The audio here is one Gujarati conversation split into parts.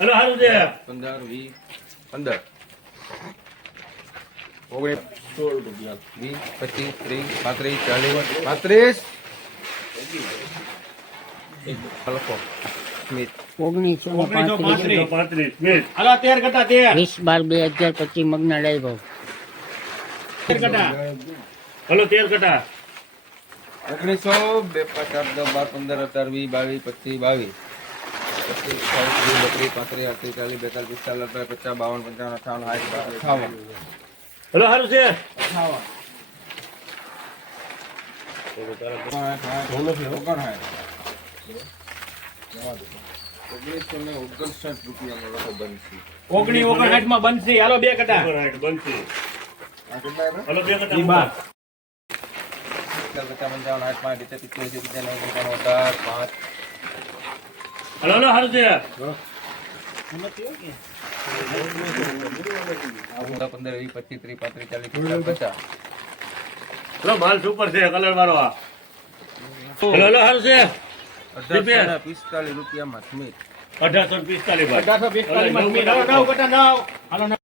હલો હારું છે 15 20 15 19 16 રૂપિયા 20 25 30 35 35 સ્મિત 1935 હલો 13 કટા 20/12/2025 મગના ડાઈ ભાવ 13 કટા હલો 13 કટા 1900 2 5 8 10 12 15 18 20 22 25 હલો હારું છે ઓગણી 59 માં બનશે હાલો 2 કટા બનશે હલો 2 કટા હલો હલો હારું છે 15 20 25 30 35 હલો માલ સુપર છે કલર વાળો આ હલો હલો હારું છે 1845 રૂપિયામાં સ્મિત 1845 માં સ્મિત હલો 9 કટા 9 હાલો 9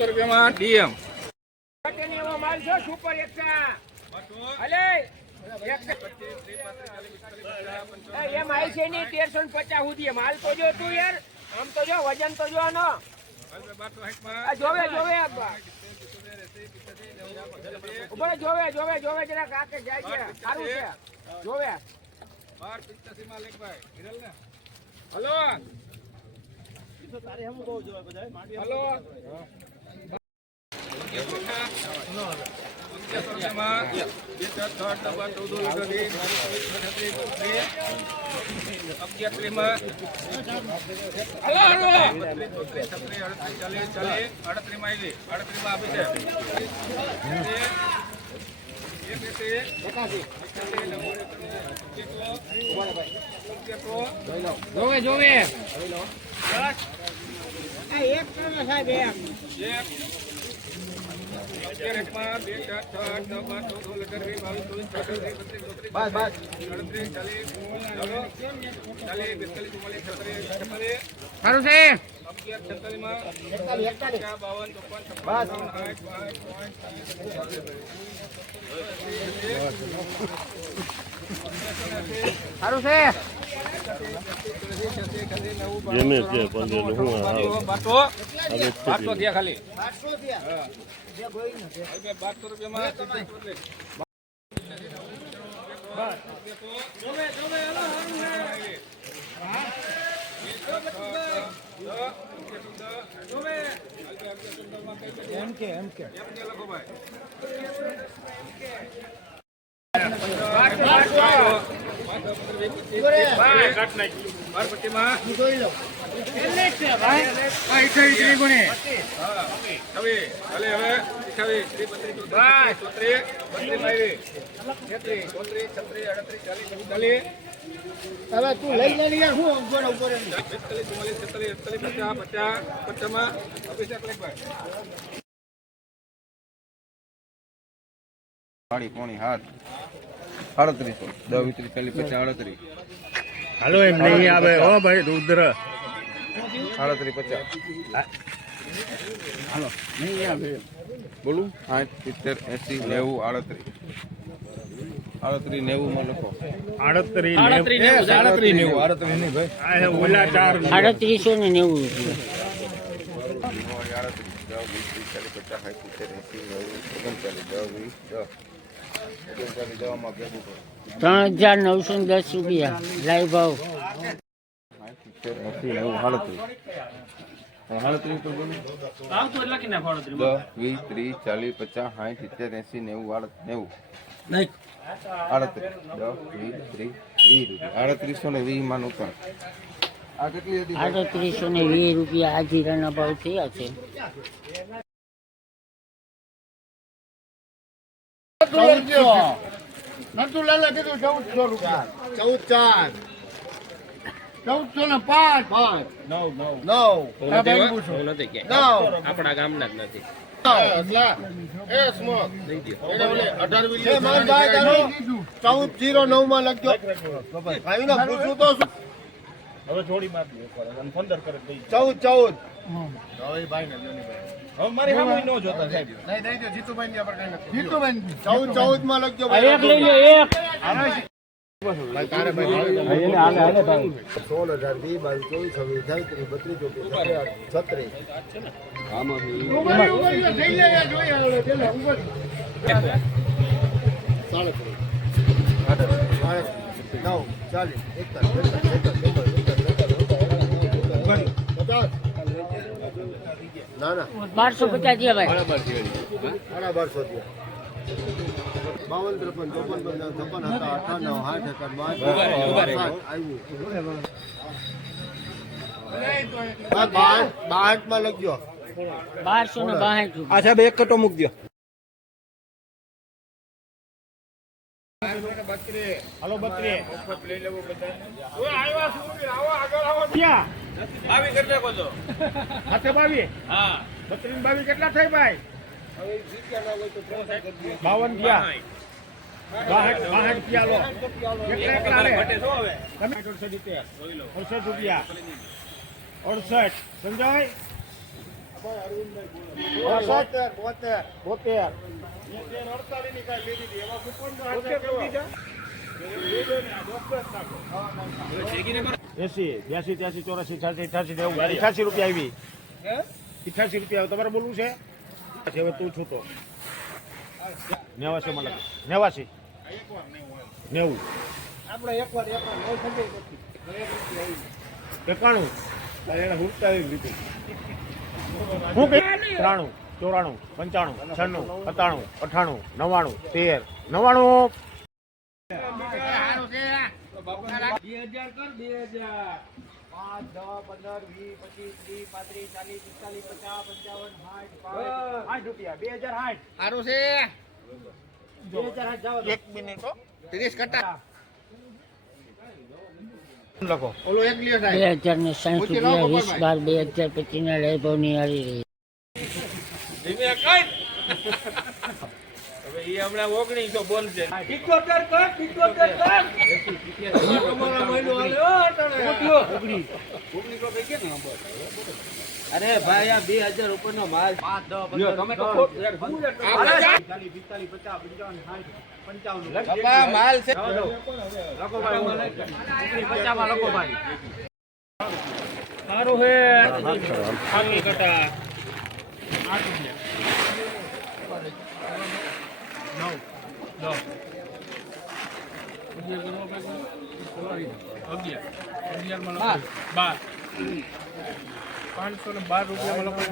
રૂપિયામાં ડીએમ માલ છો સુપર એકતા અલે એમ આઈ છે ની 1350 સુધી માલ તો જો તું યાર આમ તો જો વજન તો જો આનો જોવે જોવે ઉપર જોવે જરા કાકે જાય છે સારું છે જોવે 1285 માં લેખ ભાઈ હિરલ ને હલો તારે હમ બહુ જોવે બધા હલો જોવે એક કરો સાહેબ એક સારું છે સારું છે ખાલી 1200 રૂપિયામાં લખો ભાઈ હવે તું લઈ લે યાર હું ઉપર પોણી હાથ 3800 10 20 30 40 50 38 હાલો એમ નહીં આવે હો ભાઈ રુદ્ર 38 50 હાલો નહીં આવે બોલું 8 70 80 90 38 90 માં લખો 38 નહીં ભાઈ આ ઓલા 4 3890 રૂપિયા 3910 રૂપિયા લાઈવ ભાવ 38 પર બોલો. આવતું એટલે લખી નાખો 38. 10, 20, 30, 40, 50, 60, 70, 80, 90, નહીં 38, 10, 20, 30, 20 રૂપિયા. 3820 માં નુકસાન. આ કેટલી હતી? 3820 રૂપિયા આ જીરાના ભાવ થયા છે. નટુલાલે કીધું 1400 રૂપિયા 14 1405 આપણા ગામના જ નથી. એ સ્મોક એને ઓલે 18 વિલી માન ભાઈ તારો 1409 માં લખજો ભાઈ ને પૂછું તો હવે જોડી માર દો એકવાર અને 15 કરે દઈ 14 હવે ભાઈ ને જોની ભાઈ હવે મારી સામે ન જોતા સાહેબ. નહીં દઈ દો જીતુભાઈ ની આપણે કઈ નથી જીતુભાઈ 14 માં લખજો ભાઈ એક લઈ લે એક. ભાઈ તારે ભાઈ એને હાલે ભાઈ 16020 22 24 26 32 36 ના ના 1250 થયા ભાઈ. સાડા 1200 થયા 52 53 54 55 હતા 58 62 માં લખજો 1262 રૂપિયા. સાહેબ એક કટો મૂક દો. હાલો બકરી લઈ લેવો બધા. ઓય આવ્યા સુમી આવો આગળ આવો ક્યાં 22 કેટલા કોજો હાથે 22. હા 22 કેટલા થઈ ભાઈ? હવે જીત્યા હોય તો 52 ગયા 62 રૂપિયા લો. કેટલા લે ઘટે છો હવે તમે 68 રૂપિયા 68 સમજાય 72 88 રૂપિયા આવી 88 રૂપિયા તમારે બોલવું છે હવે તું છું તો 89 માં લખ 89 90 આપણે એકવાર 91 એને હુંકતા એવી રીતે હું કે 93 94 95 96 97 98 99 લખો ઓલો એક લ્યો 2060 રૂપિયા 20 12 2025 ના લઈ ભાવની હારી રહી. હવે એ હમણાં 1900 બોલશે. અરે ભાઈ આ 2000 રૂપિયાનો માલ માલ છે લખો ભાઈ 50 માં લખો ભાઈ સારું હે આખી કટા 8 રૂપિયા 512 રૂપિયામાં લોકો 5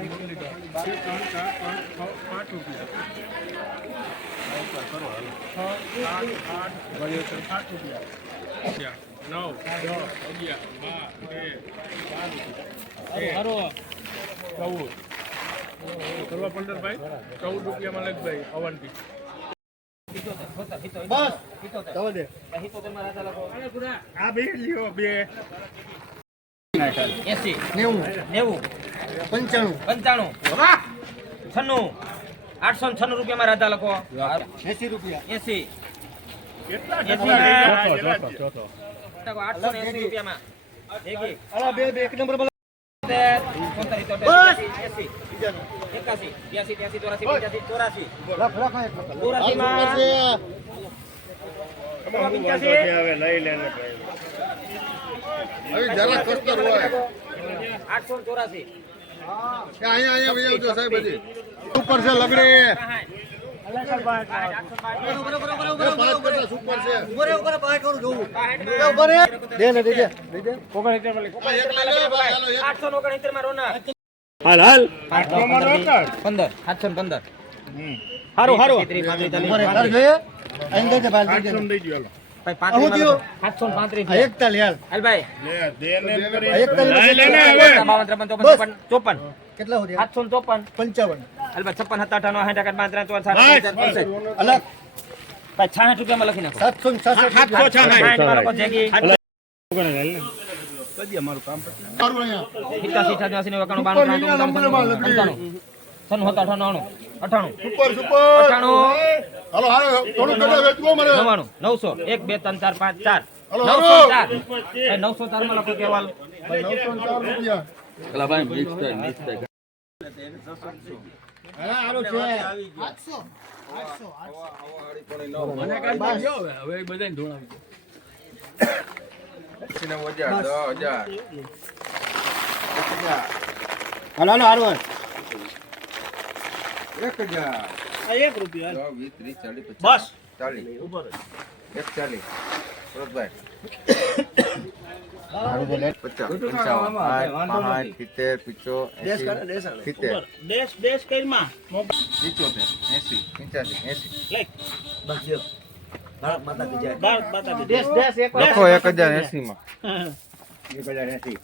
રૂપિયા 8 રૂપિયા 9 10 11 12 13 14 ભાઈ 14 રૂપિયામાં લખ ભાઈ અવંતી બસ જવા દે આ બે લ્યો બે 80 90 95 95 95 96 896 રૂપિયામાં રાધા લખો 80 રૂપિયા 80 કેટલા ચોથો 880 રૂપિયામાં અલા બે એક નંબર બસ 81 82 83 84 માં હવે લઈ લેને ભાઈ હવે જરા કસ્તર હોય 884 અહીંયા ભાઈ આવજો સાહેબ હજી ઉપર છે લગડે સુપર છે દે ને દે 869 માં રોના હાલ હાલ 15 715 હારું હારું 35 જોઈએ અહીં દે ભાઈ આઠસો દઈ દ્યો હાલો. હું થયું 735 એક તાલ યાર હાલ ભાઈ એક તાલ લઈ લે ને હવે 52 53 54 કેટલા हो ગયા 754 55 હાલ ભાઈ 56 57 58 62 અલગ ભાઈ 66 રૂપિયામાં લખી નાખો 766 સુપર સુપર હાલો હાલો થોડું કદા વેચવો મને 900 1 2 3 4 5 4 હાલો 904 માં લખો કેવાલ 904 રૂપિયા હાલો છે 10,000 હાલો હાલો 1,000 1 રૂપિયા 10, 20, 30, 40, 50, બસ 40 140 સુરતભાઈ 50 દેશ કઈમાં 50 દેશ 1080 માં 1080